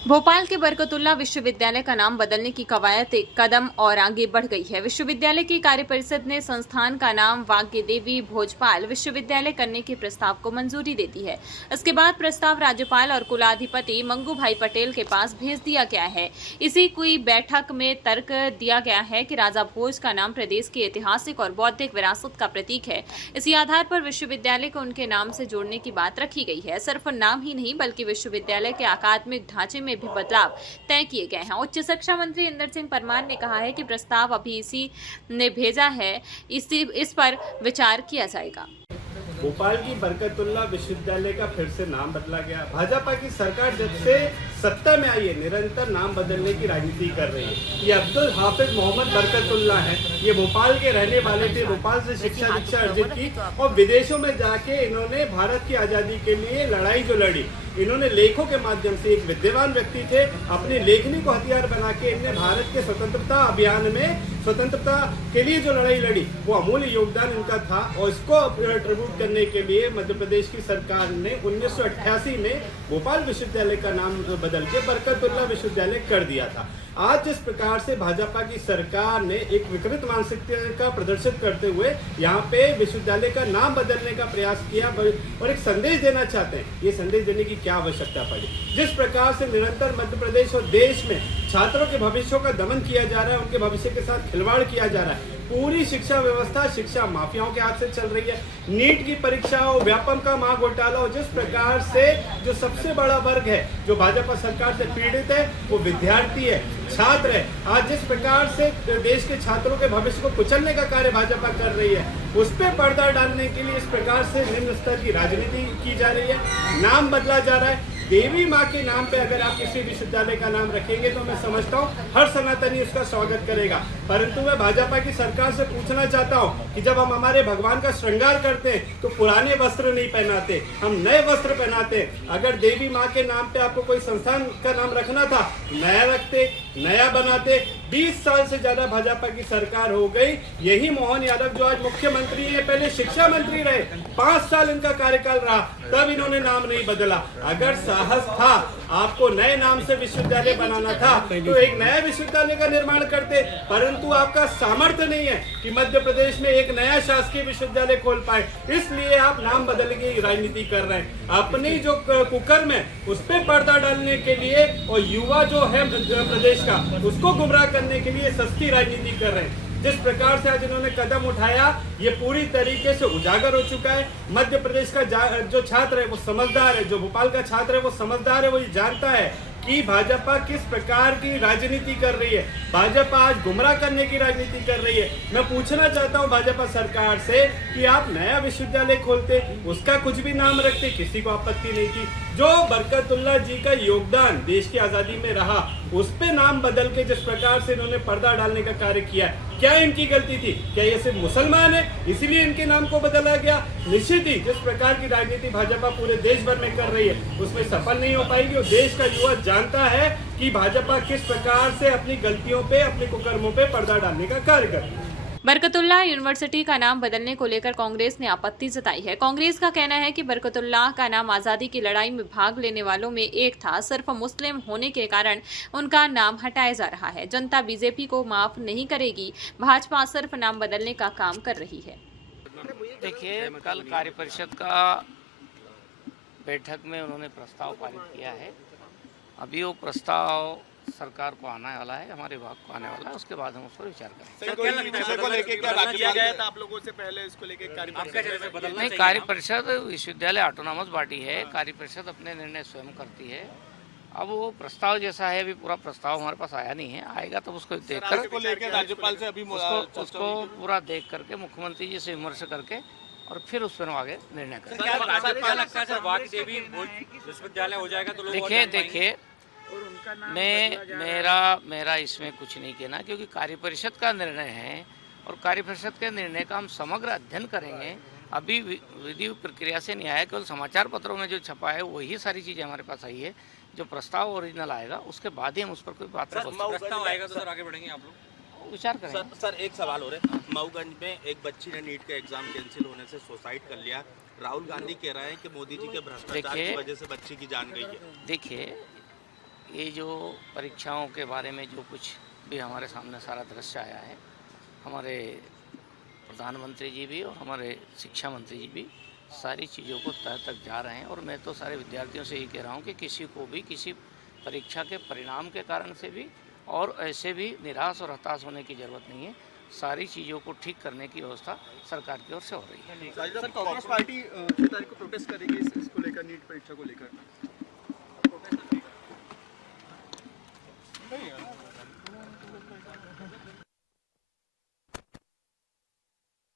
भोपाल के बरकतुल्ला विश्वविद्यालय का नाम बदलने की कवायद एक कदम और आगे बढ़ गई है। विश्वविद्यालय की कार्य परिषद ने संस्थान का नाम वाग्य देवी भोजपाल विश्वविद्यालय करने के प्रस्ताव को मंजूरी दे दी है। इसके बाद प्रस्ताव राज्यपाल और कुलाधिपति मंगू भाई पटेल के पास भेज दिया गया है। इसी की बैठक में तर्क दिया गया है कि राजा भोज का नाम प्रदेश की ऐतिहासिक और बौद्धिक विरासत का प्रतीक है। इसी आधार पर विश्वविद्यालय को उनके नाम से जोड़ने की बात रखी गई है। सिर्फ नाम ही नहीं बल्कि विश्वविद्यालय के अकादमिक ढांचे में भी बदलाव तय किए गए हैं। उच्च शिक्षा मंत्री इंदर सिंह परमार ने कहा है कि प्रस्ताव अभी इसी ने भेजा है, इस पर विचार किया जाएगा। भोपाल की बरकतुल्ला विश्वविद्यालय का फिर से नाम बदला गया। भाजपा की सरकार जब से सत्ता में आई है निरंतर नाम बदलने की राजनीति कर रही है। ये अब्दुल हाफिज मोहम्मद बरकतुल्ला है, ये भोपाल के रहने वाले थे। भोपाल से शिक्षा दीक्षा अर्जित की और विदेशों में जाके इन्होंने भारत की आजादी के लिए लड़ाई जो लड़ी, इन्होंने लेखों के माध्यम से, एक विद्वान व्यक्ति थे, अपनी लेखनी को हथियार बना के इन्हें भारत के स्वतंत्रता अभियान में स्वतंत्रता के लिए जो लड़ाई लड़ी वो अमूल्य योगदान इनका था। और इसको ट्रिब्यूट करने के लिए मध्य प्रदेश की सरकार ने 1988 में भोपाल विश्वविद्यालय का नाम बदल के बरकतुल्ला विश्वविद्यालय कर दिया था। आज जिस प्रकार से भाजपा की सरकार ने एक विकृत मानसिकता का प्रदर्शित करते हुए यहाँ पे विश्वविद्यालय का नाम बदलने का प्रयास किया और एक संदेश देना चाहते हैं, ये संदेश देने की क्या आवश्यकता पड़ी। जिस प्रकार से निरंतर मध्य प्रदेश और देश में छात्रों के भविष्यों का दमन किया जा रहा है, उनके भविष्य के साथ खिलवाड़ किया जा रहा है, पूरी शिक्षा व्यवस्था शिक्षा माफियाओं के हाथ से चल रही है। नीट की परीक्षा हो, व्यापम का महाघोटाला हो, जिस प्रकार से जो सबसे बड़ा वर्ग है जो भाजपा सरकार से पीड़ित है वो विद्यार्थी है, छात्र है। आज जिस प्रकार से देश के छात्रों के भविष्य को कुचलने का कार्य भाजपा कर रही है, उस पर पर्दा डालने के लिए इस प्रकार से निम्न स्तर की राजनीति की जा रही है। नाम बदला जा रहा है। देवी माँ के नाम पे अगर आप किसी विश्वविद्यालय का नाम रखेंगे तो मैं समझता हूँ हर सनातनी उसका स्वागत करेगा। परंतु मैं भाजपा की सरकार से पूछना चाहता हूँ कि जब हम हमारे भगवान का श्रृंगार करते हैं तो पुराने वस्त्र नहीं पहनाते, हम नए वस्त्र पहनाते हैं। अगर देवी माँ के नाम पे आपको कोई संस्थान का नाम रखना था, नया रखते, नया बनाते। 20 साल से ज्यादा भाजपा की सरकार हो गई। यही मोहन यादव जो आज मुख्यमंत्री है, पहले शिक्षा मंत्री रहे, 5 साल इनका कार्यकाल रहा, तब इन्होंने नाम नहीं बदला। अगर साहस था आपको नए नाम से विश्वविद्यालय बनाना था तो एक नया विश्वविद्यालय का निर्माण करते, परंतु आपका सामर्थ्य नहीं है कि मध्य प्रदेश में एक नया शासकीय विश्वविद्यालय खोल पाए, इसलिए आप नाम बदलने की राजनीति कर रहे हैं। अपनी जो कुकर्म है उस पर पर्दा डालने के लिए और युवा जो है प्रदेश का उसको गुमराह करने के लिए सस्ती राजनीति कर रहे हैं। जिस प्रकार से आज इन्होंने कदम उठाया ये पूरी तरीके से उजागर हो चुका है। मध्य प्रदेश का जो छात्र है वो समझदार है, जो भोपाल का छात्र है वो समझदार है, वो ये जानता है कि भाजपा किस प्रकार की राजनीति कर रही है। भाजपा आज गुमराह करने की राजनीति कर रही है। मैं पूछना चाहता हूं भाजपा सरकार से कि आप नया विश्वविद्यालय खोलते, उसका कुछ भी नाम रखते, किसी को आपत्ति नहीं थी। जो बरकतुल्ला जी का योगदान देश की आजादी में रहा उस पे नाम बदल के जिस प्रकार से इन्होंने पर्दा डालने का कार्य किया, क्या इनकी गलती थी? क्या ये सिर्फ मुसलमान है इसीलिए इनके नाम को बदला गया? निश्चित ही जिस प्रकार की राजनीति भाजपा पूरे देश भर में कर रही है उसमें सफल नहीं हो पाएगी। और देश का युवा जानता है कि भाजपा किस प्रकार से अपनी गलतियों पे, अपने कुकर्मों पे पर्दा डालने का कार्य कर रही है। बरकतुल्ला यूनिवर्सिटी का नाम बदलने को लेकर कांग्रेस ने आपत्ति जताई है। कांग्रेस का कहना है कि बरकतुल्ला का नाम आजादी की लड़ाई में भाग लेने वालों में एक था, सिर्फ मुस्लिम होने के कारण उनका नाम हटाया जा रहा है। जनता बीजेपी को माफ नहीं करेगी, भाजपा सिर्फ नाम बदलने का काम कर रही है। देखिए, कल कार्य परिषद का बैठक में उन्होंने प्रस्ताव पारित किया है। अभी वो प्रस्ताव सरकार को आने वाला है, हमारे विभाग को आने वाला है, उसके बाद हम उस पर विचार करेंगे। नहीं, कार्य परिषद विश्वविद्यालय ऑटोनॉमस बॉडी है, कार्य परिषद अपने निर्णय स्वयं करती है। अब वो प्रस्ताव जैसा है, अभी पूरा प्रस्ताव हमारे पास आया नहीं है, आएगा तब उसको देखकर राज्यपाल से अभी उसको पूरा देख करके मुख्यमंत्री जी से विमर्श करके और फिर उस पर आगे निर्णय करेंगे। विश्वविद्यालय हो जाएगा तो देखिए मेरा इसमें कुछ नहीं कहना, क्योंकि कार्य परिषद का निर्णय है और कार्य परिषद के निर्णय का हम समग्र अध्ययन करेंगे। अभी विधि प्रक्रिया से नहीं आया, केवल समाचार पत्रों में जो छपा है वही सारी चीज़ें हमारे पास आई है। जो प्रस्ताव ओरिजिनल आएगा उसके बाद ही हम उस पर कोई बात प्रस्ताव आएगा तो सर आगे बढ़ेंगे आप लोग विचार करेंगे। सर एक सवाल हो रहा है, मऊगंज में एक बच्ची ने नीट का एग्जाम कैंसिल होने से सुसाइड कर लिया। राहुल गांधी कह रहे हैं कि मोदी जी के भ्रष्टाचार की वजह से बच्ची की जान गई है। देखिए, ये जो परीक्षाओं के बारे में जो कुछ भी हमारे सामने सारा दृश्य आया है, हमारे प्रधानमंत्री जी भी और हमारे शिक्षा मंत्री जी भी सारी चीज़ों को तह तक जा रहे हैं। और मैं तो सारे विद्यार्थियों से ये कह रहा हूँ कि किसी को भी किसी परीक्षा के परिणाम के कारण से भी और ऐसे भी निराश और हताश होने की ज़रूरत नहीं है। सारी चीज़ों को ठीक करने की व्यवस्था सरकार की ओर से हो रही है। सर, कांग्रेस पार्टी 6 तारीख को प्रोटेस्ट करेगी इसको लेकर, नीट परीक्षा को लेकर।